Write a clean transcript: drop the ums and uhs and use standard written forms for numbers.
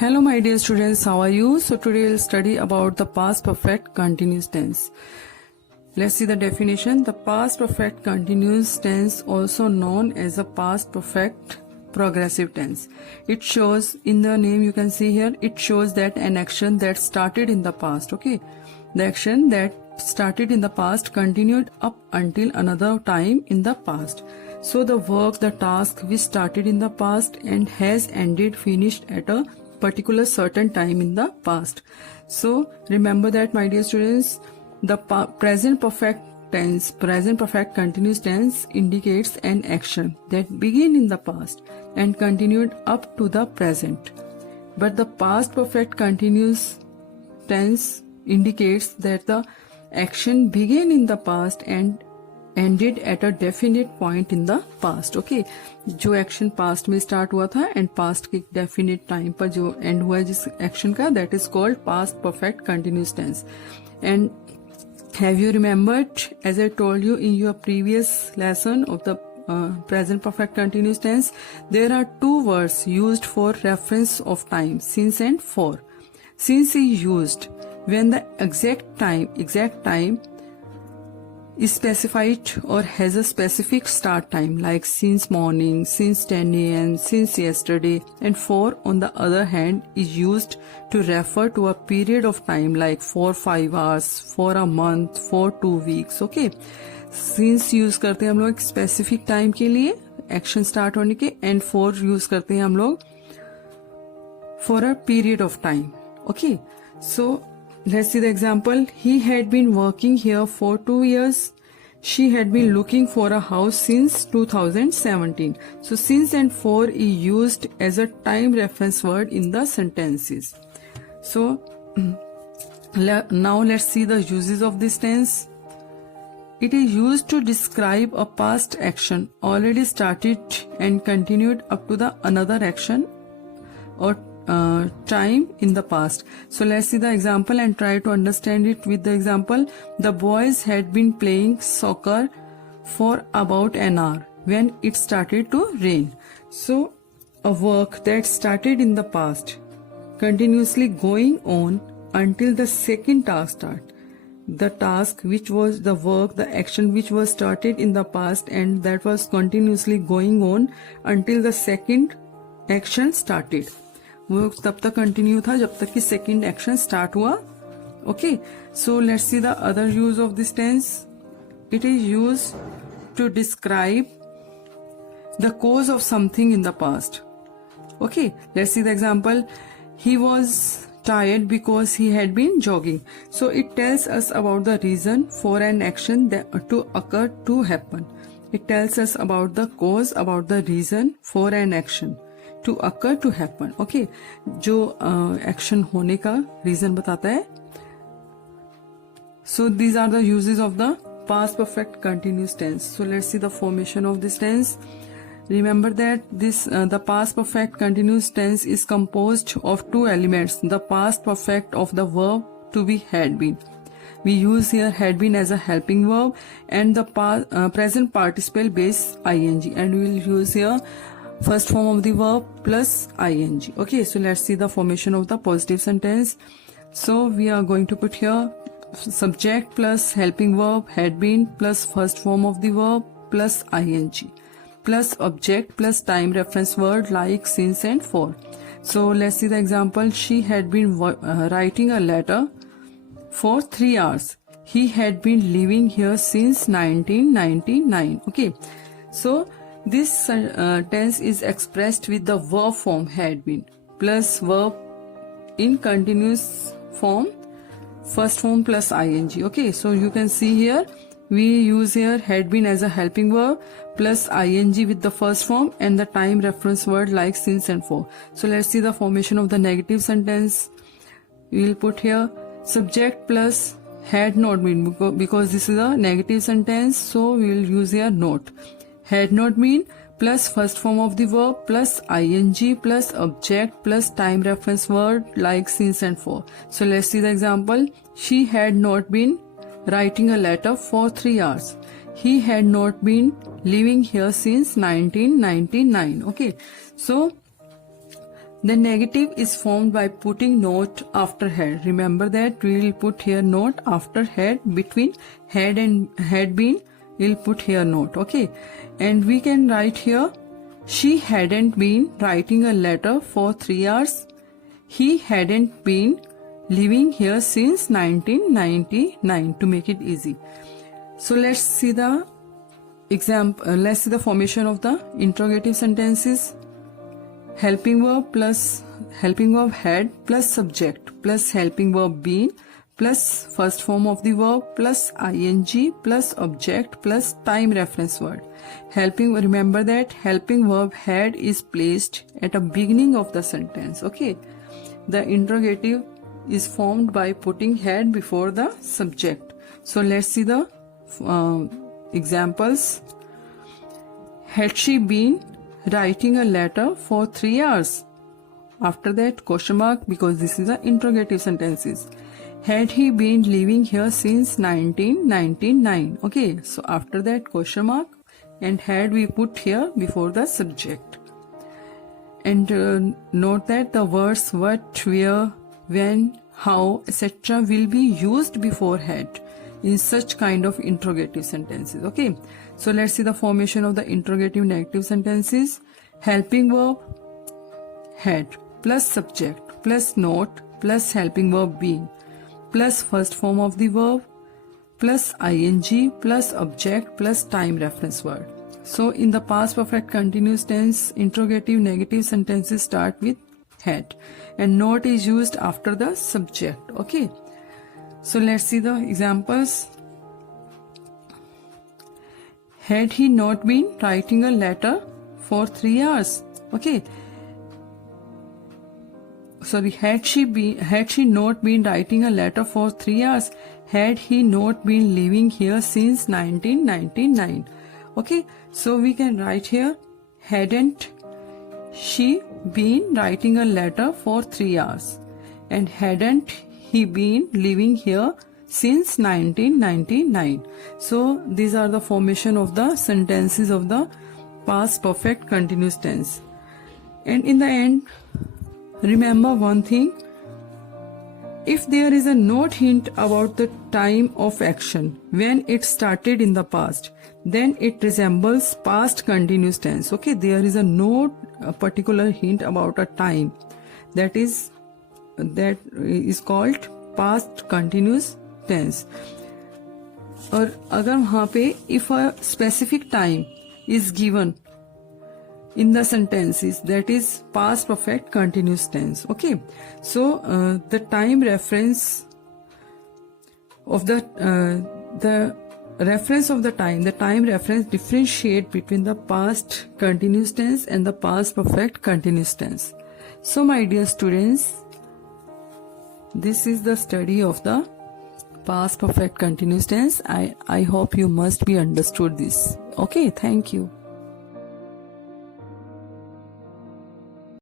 Hello my dear students, how are you? So today we'll study about the past perfect continuous tense. Let's see the definition. The past perfect continuous tense, also known as a past perfect progressive tense. It shows, in the name you can see here, it shows that an action that started in the past, okay? The action that started in the past continued up until another time in the past. So the work, the task which started in the past and has ended, finished at a particular certain time in the past. So remember that, my dear students, the present perfect tense, present perfect continuous tense indicates an action that began in the past and continued up to the present. But the past perfect continuous tense indicates that the action began in the past and ended at a definite point in the past. Okay, जो action past में start हुआ था and past के definite time पर जो end हुआ है जिस एक्शन का, that is called past perfect continuous tense. And have you remembered, as I told you in your previous lesson of the present perfect continuous tense, there are two words used for reference of time, since and for. Since is used when the exact time is specified or has a specific start time, like since morning, since 10 a.m., since yesterday. And for, on the other hand, is used to refer to a period of time, like for 5 hours, for a month, for 2 weeks. Okay, since use करते हैं हम लोग specific time के लिए action start होने के, and for use करते हैं हम लोग for a period of time. Okay, so let's see the example. He had been working here for 2 years. She had been looking for a house since 2017. So since and for is used as a time reference word in the sentences. So now let's see the uses of this tense. It is used to describe a past action already started and continued up to the another action or time in the past. So let's see the example and try to understand it with the example. The boys had been playing soccer for about an hour when it started to rain. So a work that started in the past, continuously going on until the second task start. The task which was the work, the action which was started in the past and that was continuously going on until the second action started. वो तब तक continue था जब तक कि second action start हुआ. Okay, so let's see the other use of this tense. It is use to describe the cause of something in the past. Okay, let's see the example. He was tired because he had been jogging. So it tells us about the reason for an action to occur, to happen. It tells us about the cause, about the reason for an action to occur, to happen. Okay, जो action होने का reason बताता है. So these are the uses of the past perfect continuous tense. So let's see the formation of this tense. Remember that the past perfect continuous tense is composed of two elements: the past perfect of the verb to be had been. We use here had been as a helping verb, and the present participle base ing, and we will use here first form of the verb plus ing. Okay, so let's see the formation of the positive sentence. So we are going to put here subject plus helping verb had been plus first form of the verb plus ing plus object plus time reference word like since and for. So let's see the example. She had been writing a letter for 3 hours. He had been living here since 1999. Okay, so this tense is expressed with the verb form had been plus verb in continuous form, first form plus ing. Okay, so you can see here we use here had been as a helping verb plus ing with the first form and the time reference word like since and for. So let's see the formation of the negative sentence. We will put here subject plus had not been, because this is a negative sentence, so we will use here not. Had not been plus first form of the verb plus ing plus object plus time reference word like since and for. So let's see the example. She had not been writing a letter for 3 hours. He had not been living here since 1999. Okay, so The negative is formed by putting not after head. Remember that we will put here not after head, between head and had been, we'll put here not, okay? And we can write here, she hadn't been writing a letter for 3 hours. He hadn't been living here since 1999, to make it easy. So let's see the example. Let's see the formation of the interrogative sentences. Helping verb plus helping verb had plus subject plus helping verb been plus first form of the verb plus ing plus object plus time reference word. Helping, remember that helping verb had is placed at the beginning of the sentence, okay? The interrogative is formed by putting had before the subject. So let's see the examples. Had she been writing a letter for 3 hours? After that question mark, because this is the interrogative sentences. Had he been living here since 1999? Okay, so after that question mark and had we put here before the subject. And note that the words what, where, when, how, etc. will be used before had in such kind of interrogative sentences, okay? So let's see the formation of the interrogative negative sentences. Helping verb had plus subject plus not plus helping verb been plus first form of the verb plus ing plus object plus time reference word. So in the past perfect continuous tense, interrogative negative sentences start with had and not is used after the subject, okay? So let's see the examples. Had he not been writing a letter for 3 hours? Okay. Sorry, had she not been writing a letter for 3 hours? Had he not been living here since 1999? Okay, so we can write here, hadn't she been writing a letter for 3 hours? And hadn't he been living here since 1999? So these are the formation of the sentences of the past perfect continuous tense. And in the end, remember one thing. If there is a note hint about the time of action when it started in the past, then it resembles past continuous tense. Okay, there is a particular hint about a time that is called past continuous tense. और अगर वहाँ पे if a specific time is given in the sentences, that is past perfect continuous tense, okay? So the time reference of the reference of the time reference differentiate between the past continuous tense and the past perfect continuous tense. So my dear students, this is the study of the past perfect continuous tense. I hope you must be understood this. Okay, thank you.